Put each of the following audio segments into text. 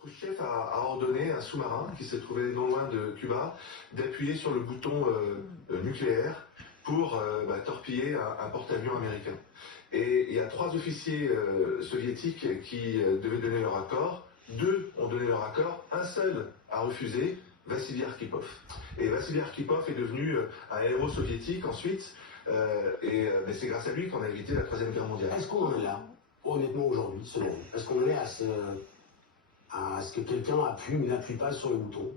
Khrouchtchev a ordonné à un sous-marin qui se trouvait non loin de Cuba d'appuyer sur le bouton nucléaire pour torpiller un porte-avions américain. Et il y a 3 officiers soviétiques qui devaient donner leur accord. 2 ont donné leur accord, un seul a refusé, Vassili Arkhipov. Et Vassili Arkhipov est devenu un héros soviétique ensuite, mais c'est grâce à lui qu'on a évité la Troisième Guerre mondiale. Est-ce qu'on en est là, honnêtement, aujourd'hui, selon vous? Est-ce qu'on en est à ce que quelqu'un appuie ou n'appuie pas sur le bouton?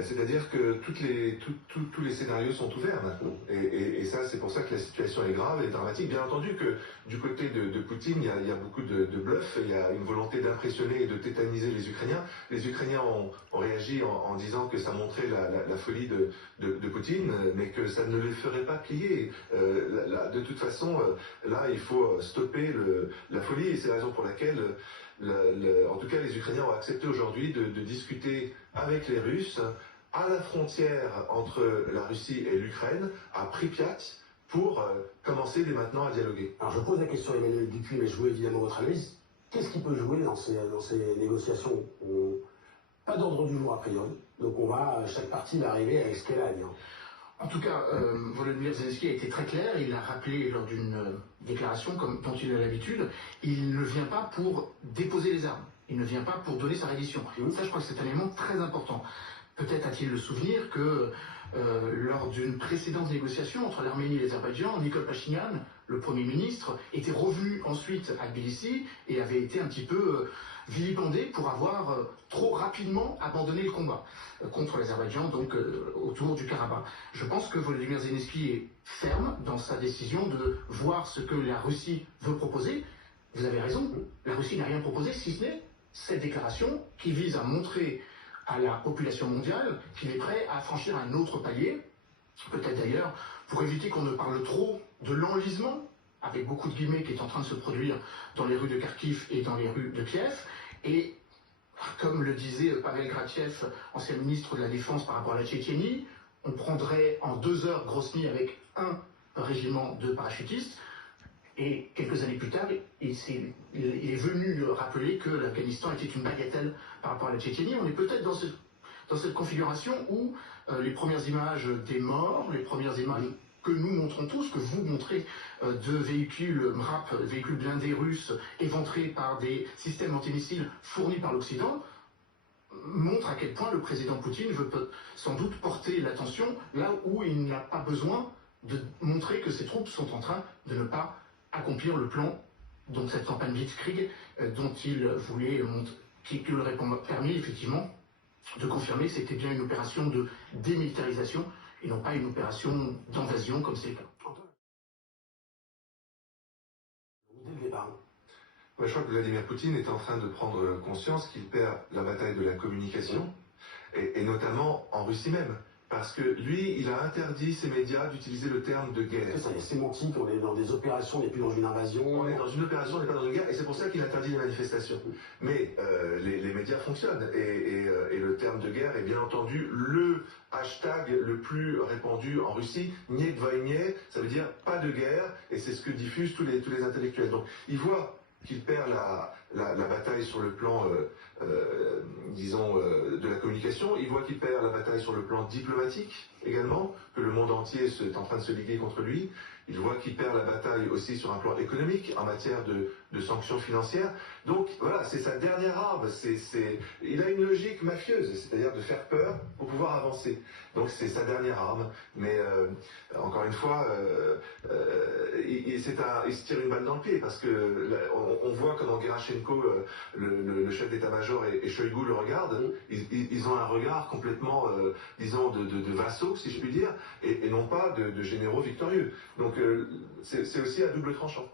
C'est-à-dire que tous les scénarios sont ouverts maintenant. Et ça, c'est pour ça que la situation est grave et dramatique. Bien entendu que du côté de Poutine, il y a beaucoup de bluff, il y a une volonté d'impressionner et de tétaniser les Ukrainiens. Les Ukrainiens ont réagi en disant que ça montrait la folie de Poutine, mais que ça ne les ferait pas plier. De toute façon, là, il faut stopper la folie, et c'est la raison pour laquelle en tout cas, les Ukrainiens ont accepté aujourd'hui de discuter avec les Russes à la frontière entre la Russie et l'Ukraine, à Pripyat, pour commencer dès maintenant à dialoguer. Alors je pose la question à Emmanuel Dupuis, mais je veux évidemment votre analyse. Qu'est-ce qui peut jouer dans ces négociations? Pas d'ordre du jour a priori, donc chaque partie va arriver avec ce qu'elle a à dire. En tout cas, Volodymyr Zelensky a été très clair, il l'a rappelé lors d'une déclaration dont il a l'habitude, il ne vient pas pour déposer les armes, il ne vient pas pour donner sa reddition. Ça, je crois que c'est un élément très important. Peut-être a-t-il le souvenir que lors d'une précédente négociation entre l'Arménie et l'Azerbaïdjan, Nikol Pachinian, le Premier ministre, était revenu ensuite à Tbilissi et avait été un petit peu vilipendé pour avoir trop rapidement abandonné le combat contre l'Azerbaïdjan, donc autour du Karabakh. Je pense que Volodymyr Zelensky est ferme dans sa décision de voir ce que la Russie veut proposer. Vous avez raison, la Russie n'a rien proposé, si ce n'est cette déclaration qui vise à montrer à la population mondiale qu'il est prêt à franchir un autre palier, peut-être d'ailleurs pour éviter qu'on ne parle trop de l'enlisement, avec beaucoup de guillemets, qui est en train de se produire dans les rues de Kharkiv et dans les rues de Kiev. Et comme le disait Pavel Grachev, ancien ministre de la Défense par rapport à la Tchétchénie, on prendrait en 2 heures Grozny avec un régiment de parachutistes. Et quelques années plus tard, il est venu rappeler que l'Afghanistan était une bagatelle par rapport à la Tchétchénie. On est peut-être dans cette configuration où les premières images des morts, les premières images que nous montrons tous, que vous montrez, de véhicules MRAP, véhicules blindés russes éventrés par des systèmes antimissiles fournis par l'Occident, montrent à quel point le président Poutine veut sans doute porter l'attention là où il n'a pas besoin de montrer que ses troupes sont en train de ne pas accomplir le plan, donc cette campagne Blitzkrieg dont il voulait qui lui aurait permis effectivement de confirmer que c'était bien une opération de démilitarisation et non pas une opération d'invasion comme c'est le cas. Dès le départ. Je crois que Vladimir Poutine est en train de prendre conscience qu'il perd la bataille de la communication, et notamment en Russie même. Parce que lui, il a interdit ses médias d'utiliser le terme de guerre. C'est ça, les sémantiques, on est dans des opérations, on n'est plus dans une invasion. On est dans une opération, on n'est pas dans une guerre, et c'est pour ça qu'il interdit les manifestations. Mais les médias fonctionnent, et le terme de guerre est bien entendu le hashtag le plus répandu en Russie. Niet vojne, ça veut dire pas de guerre, et c'est ce que diffusent tous les intellectuels. Donc il voit qu'il perd la bataille sur le plan, de la communication. Il voit qu'il perd la bataille sur le plan diplomatique également, que le monde entier est en train de se liguer contre lui. Il voit qu'il perd la bataille aussi sur un plan économique, en matière de sanctions financières. Donc voilà, c'est sa dernière arme. Il a une logique mafieuse, c'est-à-dire de faire peur pour pouvoir avancer. Donc c'est sa dernière arme. Mais encore une fois, il se tire une balle dans le pied, parce que on voit comment Gerashenko, le chef d'état-major, et Shoigu le regardent. Ils ont un regard complètement, disons, de vassaux, si je puis dire, et non pas de généraux victorieux. Donc c'est aussi à double tranchant.